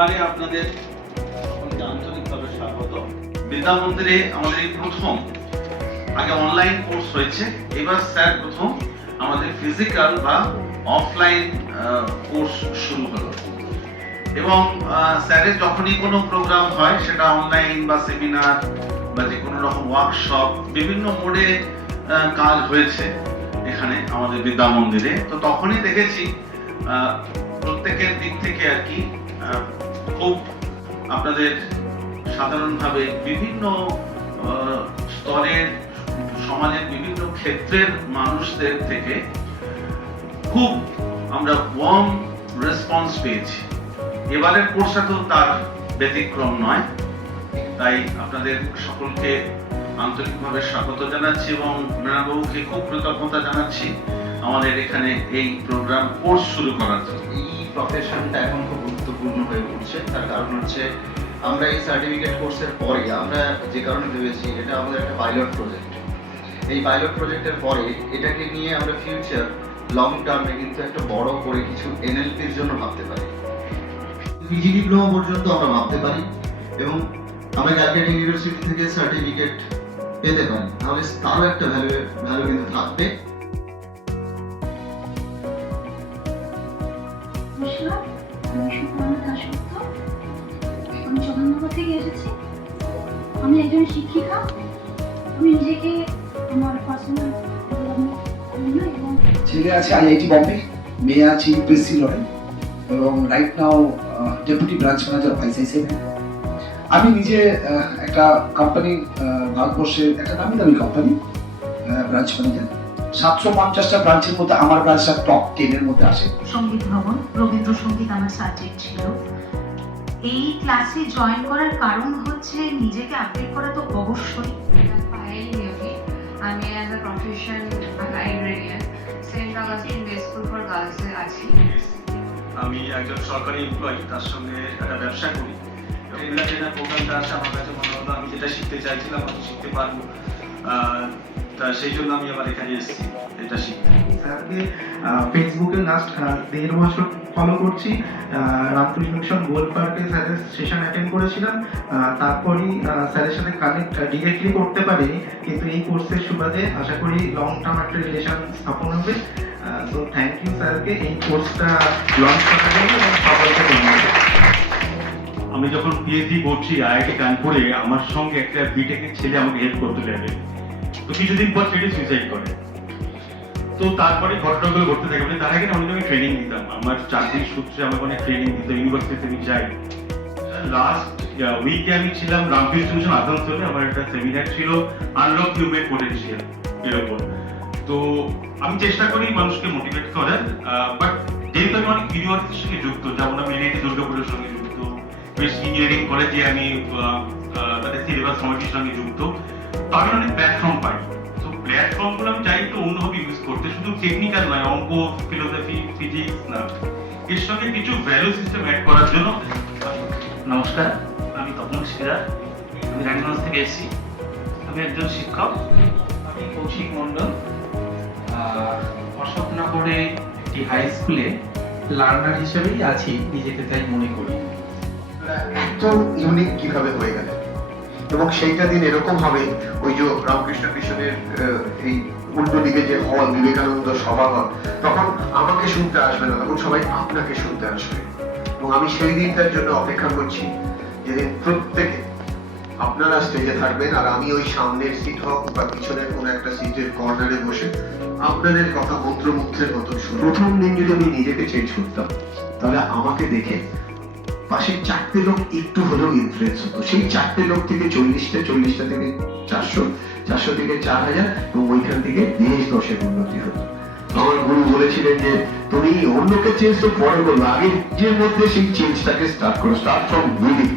এবারে আপনাদের আন্তরিকভাবে স্বাগত। বিদ্যা মন্দিরে আমাদের এই প্রথম, আগে অনলাইন কোর্স হয়েছে, এবার স্যার প্রথম আমাদের ফিজিক্যাল বা অফলাইন কোর্স শুরু হলো। এবং স্যারের যখনই কোনো প্রোগ্রাম হয়, সেটা অনলাইন বা সেমিনার বা যে কোনো রকম ওয়ার্কশপ, বিভিন্ন মোডে কাজ হয়েছে এখানে আমাদের বিদ্যা মন্দিরে। তো তখনই দেখেছি প্রত্যেকের দিক থেকে আর কি খুব আপনাদের সাধারণভাবে বিভিন্ন স্তরের, সমাজের বিভিন্ন ক্ষেত্রের মানুষদের থেকে খুব আমরা ওয়ার্ম রেসপন্স পেয়েছি। এবারের কোর্সটা তো তার ব্যতিক্রম নয়। তাই আপনাদের সকলকে আন্তরিকভাবে স্বাগত জানাচ্ছি এবং মৃণালবাবুকে খুব কৃতজ্ঞতা জানাচ্ছি আমাদের এখানে এই প্রোগ্রাম কোর্স শুরু করার জন্য। এই প্রফেশনটা এখন খুব গুরুত্বপূর্ণ হয়ে উঠছে। তার কারণ হচ্ছে আমরা এই সার্টিফিকেট কোর্সের পরে আমরা যে কারণে ভেবেছি, এটা আমাদের একটা পাইলট প্রজেক্ট। এই পাইলট প্রজেক্টের পরে এটাকে নিয়ে আমরা ফিউচার লং টার্মে কিন্তু একটা বড় করে কিছু এনএলপির জন্য ভাবতে পারি, পিজি ডিপ্লোমা পর্যন্ত আমরা ভাবতে পারি এবং আমরা ক্যালকাটা ইউনিভার্সিটি থেকে সার্টিফিকেট পেতে পারি। তাহলে তারও একটা ভ্যালু কিন্তু থাকবে। আমি চন্দননগর থেকে এসেছি। আমি একজন শিক্ষিকা। আমি নিজেকে আমার পার্সোনাল এবং ছেলে আছে আইআইটি বম্বে, মেয়ে আছে ইউপিএসসি লড়াই এবং right now deputy branch manager ICICI. আমি নিজে একটা কোম্পানি, ভারতবর্ষের একটা নামি দামি কোম্পানি, ব্রাঞ্চ ম্যানেজার। 750টা ব্রাঞ্চের মধ্যে আমার ব্রাঞ্চটা টপ 10 এর মধ্যে আসে। সঙ্গীত ভবন, রবীন্দ্রসঙ্গীত আমার সাবজেক্ট ছিল। এই ক্লাসে জয়েন করার কারণ হচ্ছে নিজেকে আপডেট করা তো অবশ্যই। আমি as a profession librarian Saint Augustine Day School for গার্লসে আছি। আমি একজন সরকারি এমপ্লয়ি, তার সঙ্গে একটা ব্যবসা করি। ট্রেনার প্রোগ্রামটা আসে আমার কাছে মনে হলো আমি যেটা শিখতে চাইছিলাম আমি শিখতে পারবো, তা সেই জন্য আমি আবার এখানে এসেছি এটা শিখতে। স্যারকে ফেসবুকে লাস্ট 1.5 বছর ফলো করছি। রামকৃষ্ণ মিশন গোল্ড পার্কে স্যারের সেশন অ্যাটেন্ড করেছিলাম। তারপরই স্যারের সাথে কানেক্ট ডিরেক্টলি করতে পারিনি, কিন্তু এই কোর্সের সুবাদে আশা করি লং টার্ম একটা রিলেশন স্থাপন হবে। সো থ্যাংক ইউ স্যারকে এই কোর্সটা লঞ্চ করার জন্য এবং সকলকে ধন্যবাদ। আমি যখন পিএইচডি করছি আইআইটি কানপুরে, আমার সঙ্গে একটা বিটেকের ছেলে আমাকে হেল্প করতে লাগে। তো কিছুদিন পর ছেলে সুইসাইড করে। তো তারপরে ঘটনাগুলো ঘটতে থাকে। মানে তার আগে অনেক আমি ট্রেনিং দিতাম, আমার চাকরির সূত্রে আমাকে অনেক ট্রেনিং দিত, ইউনিভার্সিটিতে আমি যাই। লাস্ট উইকে আমি ছিলাম রামকৃষ্ণ মিশন আসানসোলে। আমার একটা সেমিনার ছিল আনলক হিউম্যান পোটেনশিয়াল এর উপর। তো আমি চেষ্টা করি মানুষকে মোটিভেট করার, বাট যেহেতু আমি অনেক ইউনিভার্সিটির সঙ্গে যুক্ত, যেমন আমি এনআইটি দুর্গাপুরের সঙ্গে যুক্ত, ইঞ্জিনিয়ারিং কলেজে আমি তাদের সিলেবাস কমিটির সঙ্গে যুক্ত, তো আমি অনেক প্ল্যাটফর্ম পাই। তো প্ল্যাটফর্মগুলো আমি চাই একটু অন্যভাবে ইউজ করতে, শুধু টেকনিক্যাল নয়, অঙ্ক, ফিলোসফি, ফিজিক্স না, এর সঙ্গে কিছু ভ্যালু সিস্টেম অ্যাড করার জন্য। নমস্কার, আমি তপন সিরাজ, আমি রানীগঞ্জ থেকে এসেছি। আমি একজন শিক্ষক। আমি কৌশিক মণ্ডল, অশোকনগরে একটি হাই স্কুলে লার্নার হিসেবেই আছি, নিজেকে তাই মনে করি। এত ইউনিক কিভাবে হয়ে গেল এবং সেইটা দিন এরকম হবে, ওই যে রামকৃষ্ণ মিশনের এই উল্টো দিকে যে হল, বিবেকানন্দ সভা হল, তখন আমাকে শুনতে আসবে না, তখন সবাই আপনাকে শুনতে আসবে। এবং আমি সেই দিনটার জন্য অপেক্ষা করছি, যেদিন প্রত্যেকে আপনারা স্টেজে থাকবেন আর আমি ওই সামনের সিট হোক বা পিছনের কোনো একটা সিটের কর্নারে বসে আপনাদের কথা মন্ত্রমুগ্ধের মতো শুনি। প্রথম দিন যদি আমি নিজেকে চেঞ্জ করতাম, তাহলে আমাকে দেখে পাশের 4টে লোক একটু হলেও ইনফ্লুয়েন্স হতো। সেই 4টে লোক থেকে 40টা থেকে 400, 400 থেকে 4000 এবং ওইখান থেকে দেশ দশের উন্নতি হতো। আমার গুরু বলেছিলেন যে তুমি অন্যকে চেঞ্জ তো পরে করবে, আগে নিজের মধ্যে সেই চেঞ্জটাকে স্টার্ট করো, স্টার্ট ফ্রম উইদিন।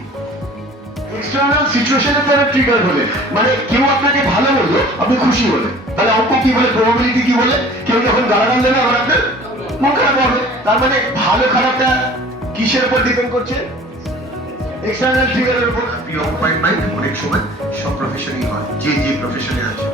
এক্সটার্নাল সিচুয়েশনে তারা ট্রিগার হলে, মানে কেউ আপনাকে ভালো বললো, আপনি খুশি হলে, তাহলে অঙ্ক কি বলে, প্রবাবিলিটি কি বলে, কেউ যখন গালাগাল দেবে আবার আপনার মন খারাপ হবে। তার মানে ভালো খারাপটা কিসের উপর ডিপেন্ড করছে? এক্সটার্নাল ট্রিগারের উপর। অনেক সময় সব প্রফেশনই হয়, যে প্রফেশনে আছে।